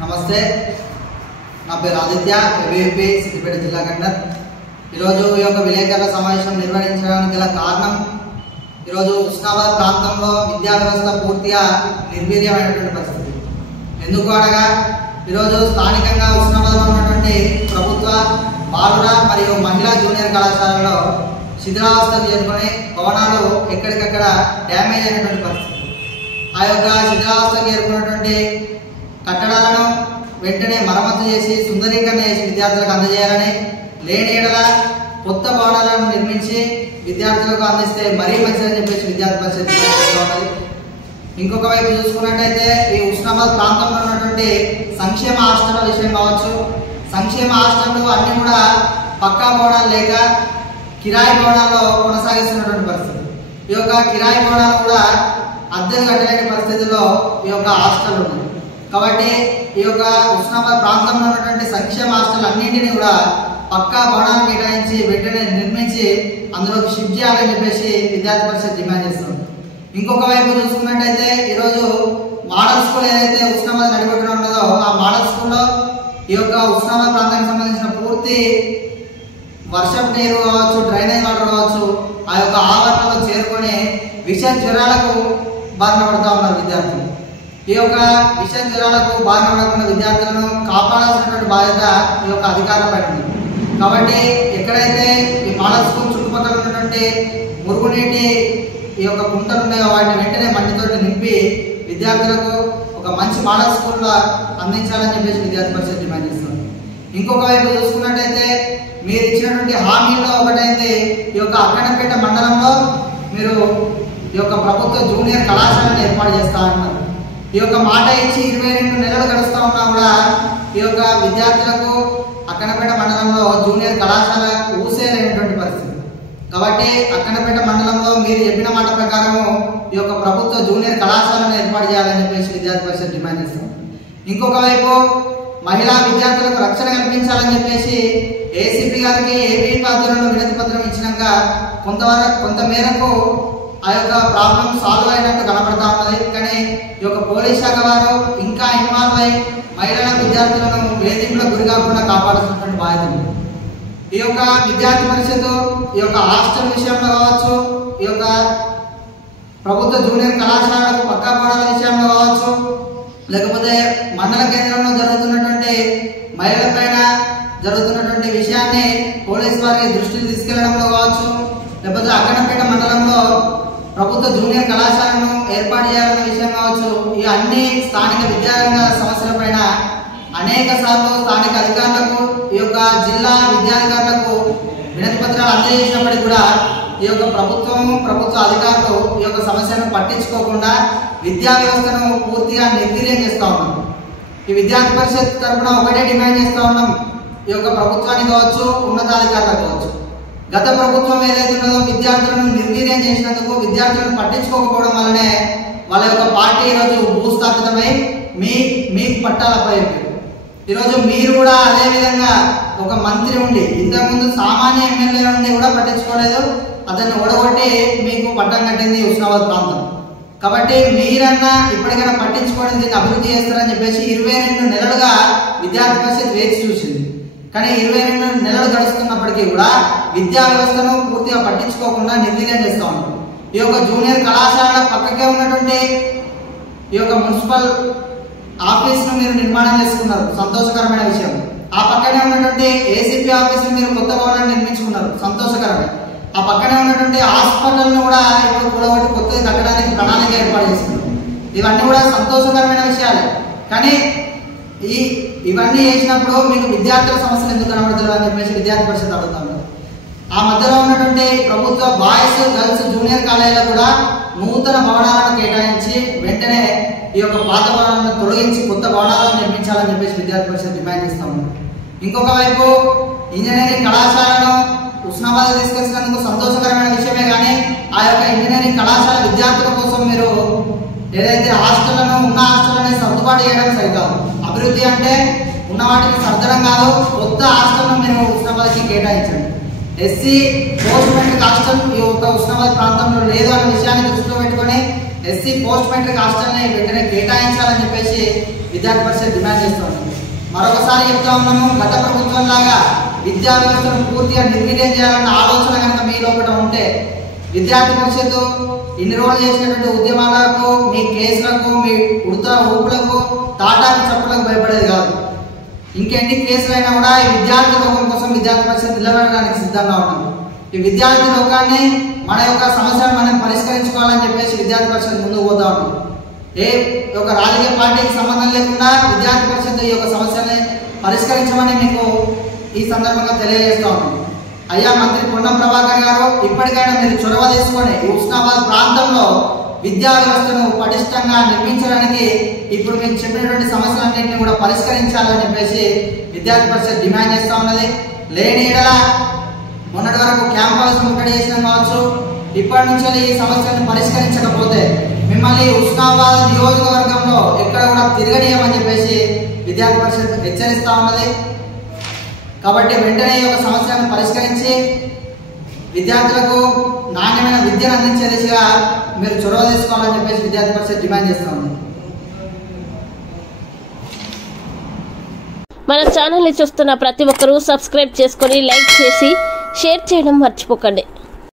నమస్తే, నా పేరు ఆదిత్య, ఏబీవీపీ సిద్దిపేట జిల్లా కన్వీనర్. ఈరోజు ఈ యొక్క విలేకరుల సమావేశం నిర్వహించడానికి గల కారణం, ఈరోజు ఉస్నాబాద్ ప్రాంతంలో విద్యా వ్యవస్థ పూర్తిగా నిర్వీర్యమైనటువంటి పరిస్థితి. ఎందుకు అనగా ఈరోజు స్థానికంగా ఉస్నాబాద్లో ఉన్నటువంటి ప్రభుత్వ బాలుర మరియు మహిళా జూనియర్ కళాశాలలో శిథిలావస్థకు చేరుకొని భవనాలు ఎక్కడికక్కడ డ్యామేజ్ అయినటువంటి పరిస్థితి. ఆ యొక్క శిథిలావస్థకు చేరుకున్నటువంటి కట్టడాలను వెంటనే మరమ్మతు చేసి సుందరీకరణ చేసి విద్యార్థులకు అందజేయాలని, లేని ఎడల కొత్త భవనాలను నిర్మించి విద్యార్థులకు అందిస్తే మరీ మంచిదని చెప్పేసి విద్యార్థి పరిషత్ ఉన్నది. ఇంకొక వైపు చూసుకున్నట్టయితే ఈ ఉస్నాబాద్ ప్రాంతంలో ఉన్నటువంటి సంక్షేమ హాస్టల్ విషయం కావచ్చు, సంక్షేమ హాస్టళ్లు అన్ని కూడా పక్కా భవనాలు లేక కిరాయి భవనాల్లో కొనసాగిస్తున్నటువంటి పరిస్థితి. ఈ యొక్క కిరాయి భవనాలు కూడా అద్దెలు కట్టలేని పరిస్థితుల్లో ఈ యొక్క హాస్టల్ ఉంది. కాబట్టి ఈ యొక్క ఉస్నాబాద్ ప్రాంతంలో ఉన్నటువంటి సంక్షేమ హాస్టల్ అన్నింటినీ కూడా పక్కా భవనాలు కేటాయించి వెంటనే నిర్మించి అందులోకి షిఫ్ట్ చేయాలని చెప్పేసి విద్యార్థి పరిషత్ డిమాండ్ చేస్తుంది. ఇంకొక వైపు చూసుకున్నట్టయితే ఈరోజు మోడల్ స్కూల్ ఏదైతే ఉస్నాబాద్ నడిబొట్టున ఉన్నదో ఆ మోడల్ స్కూల్లో ఈ యొక్క ఉస్నాబాద్ ప్రాంతానికి సంబంధించిన పూర్తి వర్షపు నీరు కావచ్చు, డ్రైనేజ్ వాటర్ కావచ్చు, ఆ యొక్క ఆవరణలో చేరుకొని విష జ్వరాలకు బారిన పడుతూ ఉన్నారు విద్యార్థులు. ఈ యొక్క విష జ్వరాలకు బారిన పడకుండా విద్యార్థులను కాపాడాల్సినటువంటి బాధ్యత ఈ యొక్క అధికారులపై ఉంది. కాబట్టి ఎక్కడైతే ఈ మోడల్ స్కూల్ చుట్టుపక్కల ఉన్నటువంటి మురుగునీటి ఈ యొక్క కుంటలు ఉన్నాయో వాటిని వెంటనే మట్టితోటి నింపి విద్యార్థులకు ఒక మంచి మోడల్ స్కూల్లో అందించాలని చెప్పేసి విద్యార్థి పరిషత్ డిమాండ్ చేస్తుంది. ఇంకొక వైపు చూసుకున్నట్టయితే మీరు ఇచ్చినటువంటి హామీల్లో ఒకటైంది ఈ యొక్క అక్కడపేట మండలంలో మీరు ఈ యొక్క ప్రభుత్వ జూనియర్ కళాశాలను ఏర్పాటు చేస్తా ఉన్నారు. ఈ యొక్క మాట ఇచ్చి 22 నెలలు గడుస్తూ ఉన్నా కూడా ఈ యొక్క విద్యార్థులకు అక్కడపేట మండలంలో జూనియర్ కళాశాల ఊసేలేనటువంటి పరిస్థితి. కాబట్టి అక్కడపేట మండలంలో మీరు చెప్పిన మాట ప్రకారము ఈ యొక్క ప్రభుత్వ జూనియర్ కళాశాలను ఏర్పాటు చేయాలని చెప్పేసి విద్యార్థి పరిషత్ డిమాండ్ చేస్తాం. ఇంకొక వైపు మహిళా విద్యార్థులకు రక్షణ కల్పించాలని చెప్పేసి ఏసీపీ గారికి ఏబీవీపీ ఆధ్వర్యంలో వినతి పత్రం ఇచ్చినాక కొంత మేరకు ఆ యొక్క ప్రాబ్లం సాల్వ్ అయినట్టు కనబడతా ఉన్నది. కానీ ఈ యొక్క పోలీస్ శాఖ వారు ఇంకా ఇన్వాల్వ్ అయి మహిళా విద్యార్థులను వేధింపులకు గురి కాకుండా కాపాడాల్సినటువంటి బాధ్యత ఉంది. ఈ యొక్క విద్యార్థి పరిషత్తు ఈ యొక్క హాస్టల్ విషయంలో కావచ్చు, ఈ యొక్క ప్రభుత్వ జూనియర్ కళాశాలకు పక్కా భవనాల విషయంలో కావచ్చు, లేకపోతే మండల కేంద్రంలో జరుగుతున్నటువంటి మహిళల పైన జరుగుతున్నటువంటి విషయాన్ని పోలీస్ వారికి దృష్టికి తీసుకెళ్లడంలో కావచ్చు, లేకపోతే అక్కడపేట మండలంలో ప్రభుత్వ జూనియర్ కళాశాలను ఏర్పాటు చేయాలన్న విషయం కావచ్చు, ఈ అన్ని స్థానిక విద్యారంగ సమస్యల పైన అనేక సార్లు స్థానిక అధికారులకు ఈ యొక్క జిల్లా విద్యాధికారులకు వినతి పత్రాలు అందజేసినప్పటికీ కూడా ఈ యొక్క ప్రభుత్వ అధికారులు ఈ యొక్క సమస్యను పట్టించుకోకుండా విద్యా వ్యవస్థను పూర్తిగా నిర్వీర్యం చేస్తూ ఉన్నాం. ఈ విద్యార్థి పరిషత్ తరఫున ఒకటే డిమాండ్ చేస్తూ ఉన్నాం, ఈ యొక్క ప్రభుత్వానికి కావచ్చు, ఉన్నతాధికారులకు కావచ్చు. గత ప్రభుత్వం ఏదైతే ఉన్నదో విద్యార్థులను నిర్వీర్యం చేసినందుకు విద్యార్థులను పట్టించుకోకపోవడం వల్లనే వాళ్ళ యొక్క పార్టీ ఈరోజు భూస్థాపితమై మీకు పట్టాలపై ఈరోజు మీరు కూడా అదే విధంగా ఒక మంత్రి ఉండి ఇంతకుముందు సామాన్య ఎమ్మెల్యే నుండి కూడా పట్టించుకోలేదు, అతన్ని ఓడగొట్టి మీకు పట్టం కట్టింది ఉస్నాబాద్ ప్రాంతం. కాబట్టి మీరన్నా ఇప్పటికైనా పట్టించుకోవడం దీన్ని అభివృద్ధి చేస్తారని చెప్పేసి 22 నెలలుగా విద్యార్థి పరిషత్ వేచి చూసింది. కానీ 22 నెలలు గడుస్తున్నప్పటికీ కూడా విద్యా వ్యవస్థను పూర్తిగా పట్టించుకోకుండా నిర్వీర్యం చేస్తూ ఉన్నారు. ఈ యొక్క జూనియర్ కళాశాల పక్కకే ఉన్నటువంటి ఈ యొక్క మున్సిపల్ ఆఫీస్ను మీరు నిర్మాణం చేసుకున్నారు, సంతోషకరమైన విషయం. ఆ పక్కనే ఉన్నటువంటి ఏసీపీ ఆఫీస్ను మీరు కొత్త భవనాన్ని నిర్మించుకున్నారు, సంతోషకరమే. ఆ పక్కనే ఉన్నటువంటి హాస్పిటల్ను కూడా ఇప్పుడు కూడగొట్టి కొత్తది కట్టడానికి ప్రణాళిక ఏర్పాటు చేస్తున్నారు. ఇవన్నీ కూడా సంతోషకరమైన విషయాలే. కానీ ఇవన్నీ చేసినప్పుడు మీకు విద్యార్థుల సమస్యలు ఎందుకు కనబడతారు అని చెప్పేసి విద్యార్థి పరిషత్ అడుగుతాం. ఆ మధ్యలో ఉన్నటువంటి ప్రభుత్వ బాయ్స్ గర్ల్స్ జూనియర్ కాలేజీలో కూడా నూతన భవనాలను కేటాయించి వెంటనే ఈ యొక్క పాత భవనాలను తొలగించి కొత్త భవనాలను నిర్మించాలని చెప్పేసి విద్యార్థి పరిషత్ డిమాండ్ చేస్తాము. ఇంకొక వైపు ఇంజనీరింగ్ కళాశాలను ఉస్నాబాద్ తీసుకొచ్చినందుకు సంతోషకరమైన విషయమే. కానీ ఆ యొక్క ఇంజనీరింగ్ కళాశాల విద్యార్థుల కోసం మీరు ఏదైతే హాస్టళ్లను ఉన్న హాస్టల్ని సర్దుబాటు చేయడం సరికాదు. అభివృద్ధి అంటే ఉన్న వాటిని సర్దడం కాదు, కొత్త హాస్టల్ను మీరు ఉస్నాబాద్కి కేటాయించండి. ఎస్సీ పోస్ట్ మెట్రిక్ హాస్టల్ ఈ యొక్క ఉస్నాబాద్ ప్రాంతంలో లేదు అన్న విషయాన్ని దృష్టిలో పెట్టుకొని ఎస్సీ పోస్ట్ మెట్రిక్ హాస్టల్ని వెంటనే కేటాయించాలని చెప్పేసి విద్యార్థి పరిషత్ డిమాండ్ చేస్తూ ఉంది. మరొకసారి చెప్తా ఉన్నాము, గత ప్రభుత్వం లాగా విద్యా వ్యవస్థను పూర్తిగా నిర్వీర్యం చేయాలన్న ఆలోచన కనుక మీ లోపల ఉంటే విద్యార్థి పరిషత్ ఇన్ని రోజులు చేసినటువంటి ఉద్యమాలకు, మీ కేసులకు, మీ ఉడతా ఊపులకు, తాటాకు చప్పులకు భయపడేది కాదు. ఇంకెన్ని కేసులైనా కూడా ఈ విద్యార్థి లోకం కోసం విద్యార్థి పరిషత్ నిలబడడానికి సిద్ధంగా ఉన్నాము. ఈ విద్యార్థి లోకాన్ని మన యొక్క సమస్యలను మనం పరిష్కరించుకోవాలని చెప్పేసి విద్యార్థి పరిషత్ ముందుకు పోతా ఉన్నాం. ఏ యొక్క రాజకీయ పార్టీకి సంబంధం లేకుండా విద్యార్థి పరిషత్ ఈ యొక్క సమస్యని పరిష్కరించమని మీకు ఈ సందర్భంగా తెలియజేస్తా ఉన్నాం. అయ్యా మంత్రి పొన్నం ప్రభాకర్ గారు, ఇప్పటికైనా మీరు చొరవ తీసుకొని హుస్నాబాద్ ప్రాంతంలో విద్యా వ్యవస్థను పటిష్టంగా నిర్మించడానికి ఇప్పుడు మీకు చెప్పినటువంటి సమస్యలన్నింటినీ కూడా పరిష్కరించాలని చెప్పేసి విద్యార్థి పరిషత్ డిమాండ్ చేస్తూ ఉన్నది. లేని ఎడల మొన్నటి వరకు క్యాంపస్ ముట్టడి చేసిన కావచ్చు, ఇప్పటి నుంచి ఈ సమస్యలను పరిష్కరించకపోతే మిమ్మల్ని హుస్నాబాద్ నియోజకవర్గంలో ఎక్కడ కూడా తిరగనీయమని చెప్పేసి విద్యార్థి పరిషత్ హెచ్చరిస్తూ ఉన్నది. కాబట్టి వెంటనే ఈ యొక్క సమస్యలను పరిష్కరించి విద్యార్థులకు నాణ్యమైన విద్యను అందించే దిశగా మీరు చొరవ తీసుకోవాలని చెప్పేసి విద్యార్థి పరిషత్ డిమాండ్ చేస్తూ ఉంది. మన ఛానల్ని చూస్తున్న ప్రతి ఒక్కరూ సబ్స్క్రైబ్ చేసుకొని లైక్ చేసి షేర్ చేయడం మర్చిపోకండి.